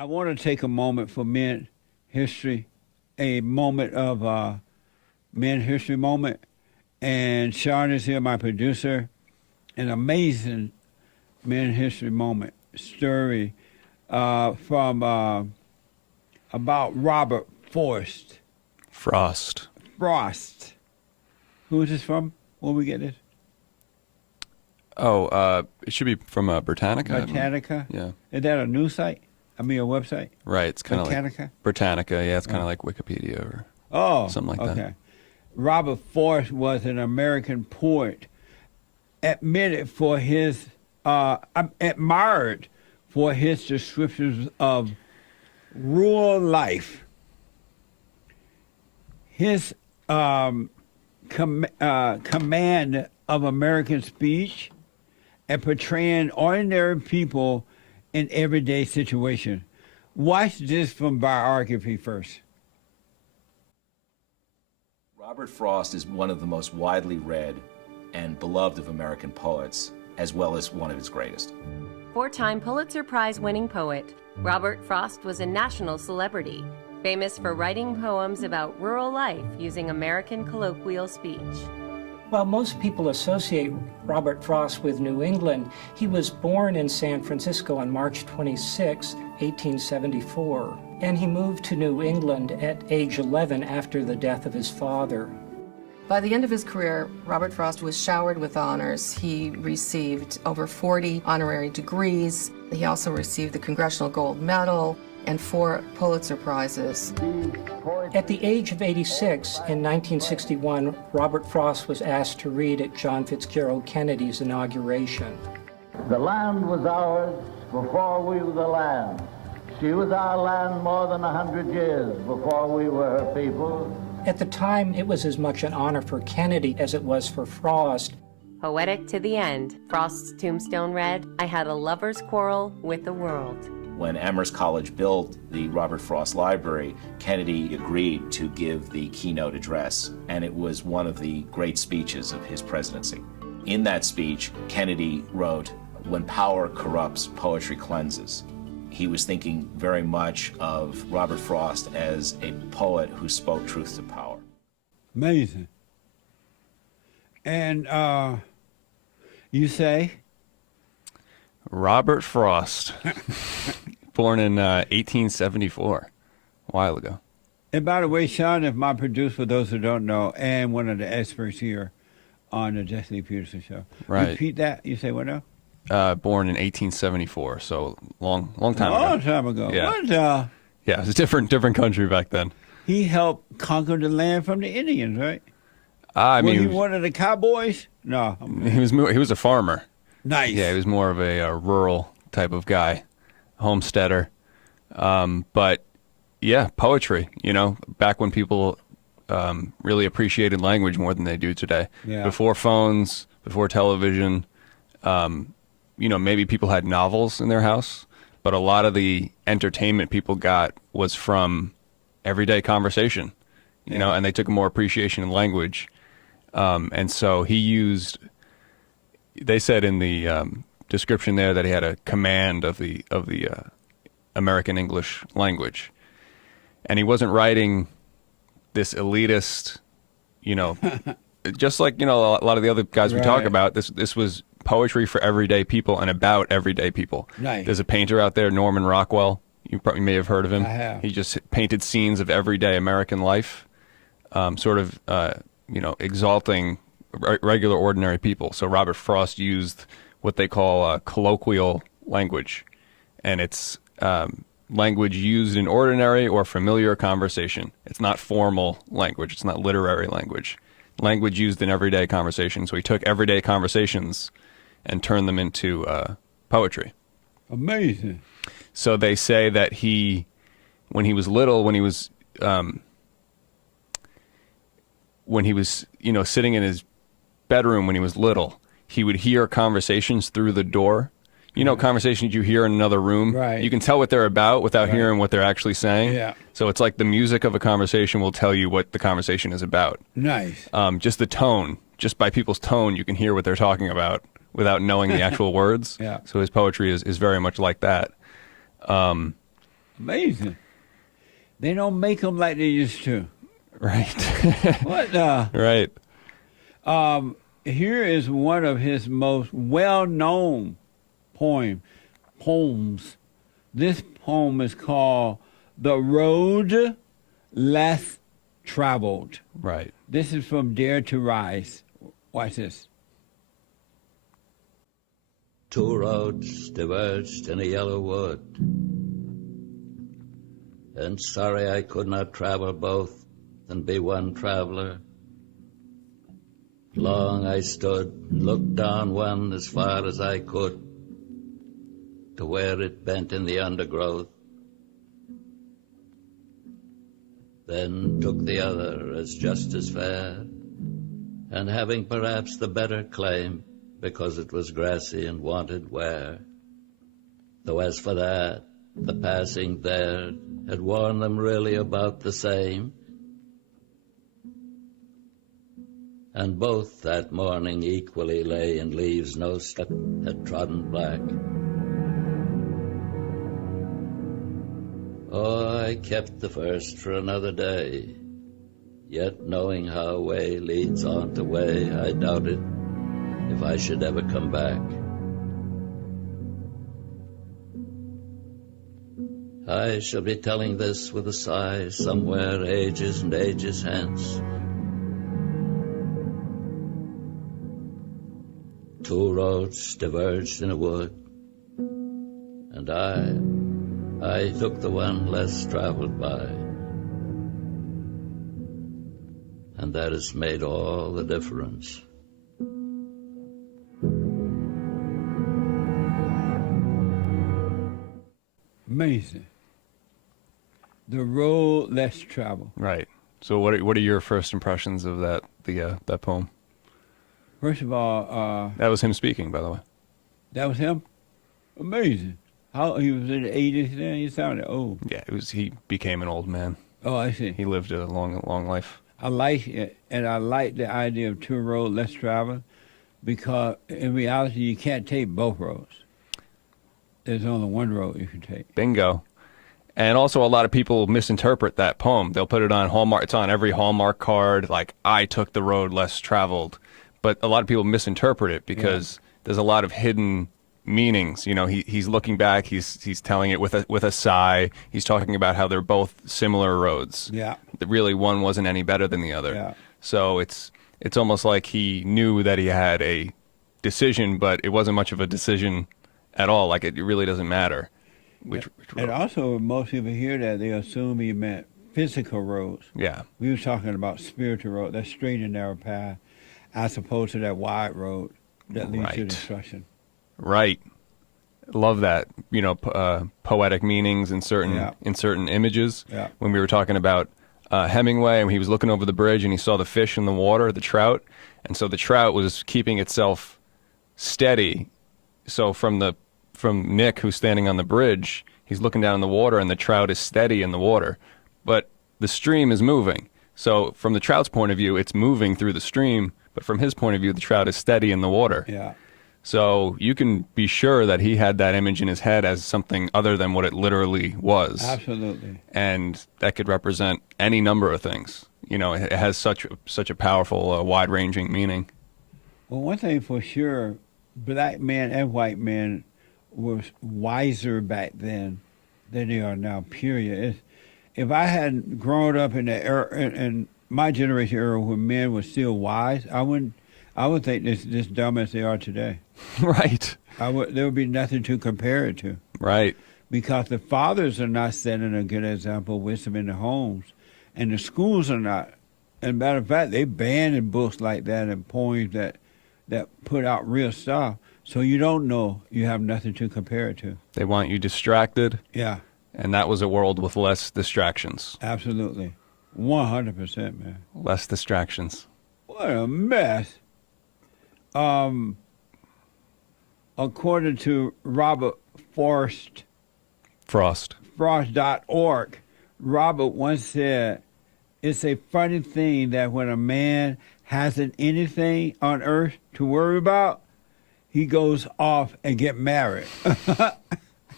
I want to take a moment for men history, a moment of men history moment. And Sean is here, my producer. An amazing men history moment story from about Robert Frost. Frost. Who is this from? Where we get this? Oh, it should be from Britannica. Britannica? Yeah. Is that a news site? I mean, a website? Right. It's kind of like Britannica? Britannica. Yeah, it's kind of like Wikipedia or something like that. Okay. Robert Frost was an American poet, admitted for his, admired for his descriptions of rural life. His command of American speech and portraying ordinary people in everyday situations. Watch this from biography first. Robert Frost is one of the most widely read and beloved of American poets, as well as one of his greatest. Four-time Pulitzer Prize-winning poet, Robert Frost was a national celebrity, famous for writing poems about rural life using American colloquial speech. While most people associate Robert Frost with New England, he was born in San Francisco on March 26, 1874, and he moved to New England at age 11 after the death of his father. By the end of his career, Robert Frost was showered with honors. He received over 40 honorary degrees. He also received the Congressional Gold Medal and 4 Pulitzer Prizes. At the age of 86, in 1961, Robert Frost was asked to read at John Fitzgerald Kennedy's inauguration. The land was ours before we were the land. She was our land more than 100 years before we were her people. At the time, it was as much an honor for Kennedy as it was for Frost. Poetic to the end, Frost's tombstone read, "I had a lover's quarrel with the world." When Amherst College built the Robert Frost Library, Kennedy agreed to give the keynote address, and it was one of the great speeches of his presidency. In that speech, Kennedy wrote, "When power corrupts, poetry cleanses." He was thinking very much of Robert Frost as a poet who spoke truth to power. Amazing. And you say? Robert Frost, born in 1874, a while ago. And by the way, Sean is my producer, for those who don't know, and one of the experts here on the Jesse Peterson Show. Right. Repeat that. You say what now? Born in 1874, so long time ago. Long time ago. Yeah. What, Yeah, it was a different country back then. he helped conquer the land from the Indians, right? I Was mean, he one of the cowboys? No. he was a farmer. Nice. Yeah, he was more of a rural type of guy, homesteader. But yeah, poetry. You know, back when people really appreciated language more than they do today. Yeah. Before phones, before television. You know, maybe people had novels in their house, but a lot of the entertainment people got was from everyday conversation, you know, and they took a more appreciation in language. And so he used, they said in the description there that he had a command of the American English language. And he wasn't writing this elitist, you know, just like, you know, a lot of the other guys we talk about, this was poetry for everyday people and about everyday people. Nice. There's a painter out there, Norman Rockwell. You probably may have heard of him. I have. He just painted scenes of everyday American life, sort of, you know, exalting regular, ordinary people. So Robert Frost used what they call colloquial language, and it's language used in ordinary or familiar conversation. It's not formal language. It's not literary language. Language used in everyday conversation. So he took everyday conversations and turned them into poetry. Amazing. So they say that when he was little, when he was, you know, sitting in his bedroom when he was little, he would hear conversations through the door. You know, conversations you hear in another room. Right. You can tell what they're about without hearing what they're actually saying. Yeah. So it's like the music of a conversation will tell you what the conversation is about. Nice. Just the tone, just by people's tone, you can hear what they're talking about without knowing the actual words. Yeah. So his poetry is very much like that. Amazing. They don't make them like they used to. Right. What the? Right. Here is one of his most well-known poems. This poem is called "The Road Less Traveled." Right. This is from Dare to Rise. Watch this. Two roads diverged in a yellow wood, and sorry I could not travel both and be one traveler. Long I stood and looked down one as far as I could to where it bent in the undergrowth, then took the other as just as fair, and having perhaps the better claim because it was grassy and wanted wear. Though as for that, the passing there had worn them really about the same, and both that morning equally lay in leaves no step had trodden black. Oh, I kept the first for another day, yet knowing how way leads on to way, I doubted if I should ever come back. I shall be telling this with a sigh somewhere ages and ages hence. Two roads diverged in a wood, and I took the one less traveled by. And that has made all the difference. Amazing. The road less traveled. Right. So what are your first impressions of that that poem? First of all, That was him speaking, by the way. that was him. Amazing. How he was in the 80s then? He sounded old. Yeah, he became an old man. Oh, I see. He lived a long life. I like it, and I like the idea of two roads less traveled, because in reality you can't take both roads. There's only one road you can take. Bingo. And also, a lot of people misinterpret that poem. They'll put it on Hallmark. It's on every Hallmark card, like, I took the road less traveled. But a lot of people misinterpret it because there's a lot of hidden meanings. You know, he's looking back. He's telling it with a sigh. He's talking about how they're both similar roads. Yeah. That really one wasn't any better than the other. Yeah. So it's almost like he knew that he had a decision, but it wasn't much of a decision at all. Like, it really doesn't matter which road. And also, most people hear that, they assume he meant physical roads. Yeah. We were talking about spiritual road, that straight and narrow path, as opposed to that wide road that leads to Right. destruction. Right. Love that. You know, poetic meanings in certain images. Yeah. When we were talking about Hemingway, and he was looking over the bridge and he saw the fish in the water, the trout, and so the trout was keeping itself steady. So from Nick, who's standing on the bridge, he's looking down in the water, and the trout is steady in the water, but the stream is moving. So from the trout's point of view, it's moving through the stream, but from his point of view, the trout is steady in the water. Yeah. So you can be sure that he had that image in his head as something other than what it literally was. Absolutely. And that could represent any number of things. You know, it has such a powerful, wide-ranging meaning. Well, one thing for sure, black men and white men were wiser back then than they are now, period. If I hadn't grown up in the era, in my generation era when men were still wise, I would think this dumb as they are today. Right. There would be nothing to compare it to. Right. Because the fathers are not setting a good example of wisdom in the homes, and the schools are not. And matter of fact, they banning books like that and poems that put out real stuff. So you don't know, you have nothing to compare it to. They want you distracted. Yeah, And that was a world with less distractions. absolutely. 100%, man. Less distractions. What a mess. According to Robert Frost.org, Robert once said, "It's a funny thing that when a man hasn't anything on earth to worry about, he goes off and get married."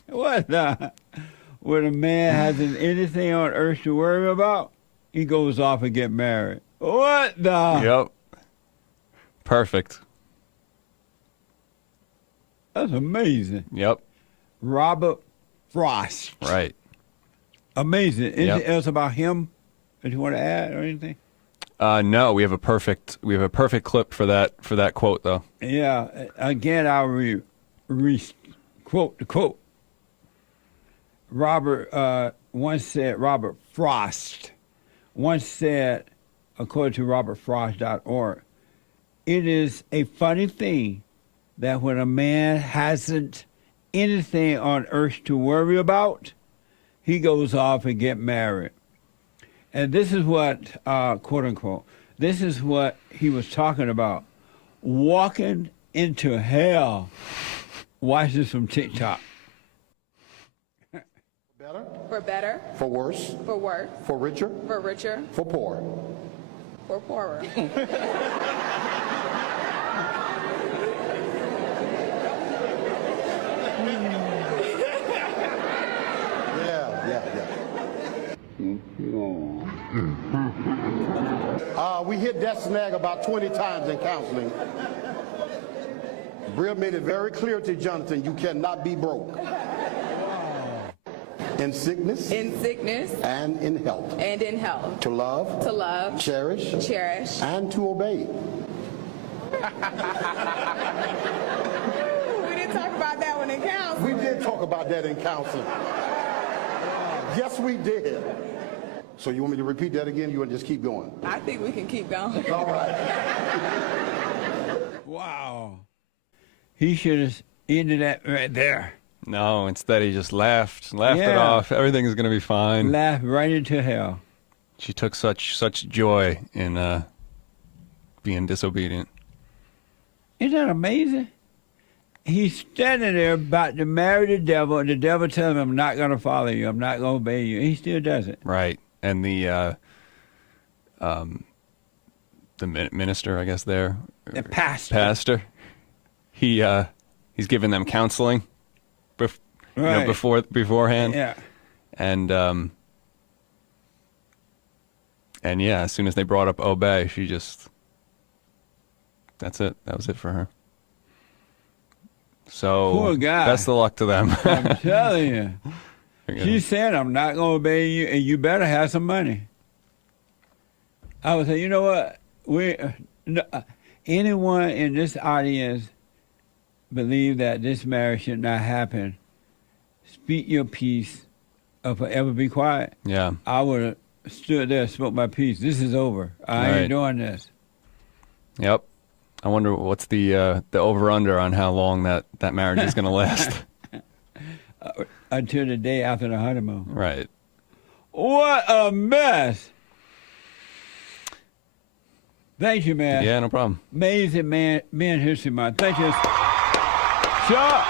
What the? when a man hasn't anything on earth to worry about, he goes off and get married. What the? Yep. Perfect. That's amazing. Yep. Robert Frost. Right. Amazing. Anything Yep. else about him that you want to add or anything? No, we have a perfect clip for that quote though. Yeah. Again, I'll quote the quote. Robert Frost once said, according to robertfrost.org, it is a funny thing that when a man hasn't anything on earth to worry about, he goes off and get married. And this is what, quote unquote, this is what he was talking about. Walking into hell. Watch this from TikTok. Better, For better, for worse, for worse, for richer, for richer, for poor. for poorer. Yeah. We hit that snag about 20 times in counseling. Brill made it very clear to Jonathan, you cannot be broke. In sickness In sickness and in health. and in health. To love, cherish, and to obey. We didn't talk about that one in counseling. We did talk about that in counseling. Yes, we did. So you want me to repeat that again? You want to just keep going? I think we can keep going. All right. Wow. He should have ended that right there. No, instead he just laughed it Yeah. off. Everything's gonna be fine. Laughed right into hell. She took such joy in being disobedient. Isn't that amazing? He's standing there about to marry the devil, and the devil tells him, I'm not going to follow you. I'm not going to obey you. He still does it. Right. And the minister, I guess there, The pastor. he's giving them counseling, Right. beforehand. Yeah. And yeah, as soon as they brought up obey, she just, that's it. That was it for her. So Poor guy. best of luck to them. I'm telling you. They're gonna- She said, I'm not going to obey you, and you better have some money. I would say, you know what? Anyone in this audience believe that this marriage should not happen, speak your piece or forever be quiet. Yeah. I would have stood there, spoke my piece. This is over. I Right. ain't doing this. Yep. I wonder what's the over-under on how long that marriage is going to last. Until the day after the honeymoon. Right. What a mess. Thank you, man. Yeah, no problem. Amazing man History Month. Thank you. Sure.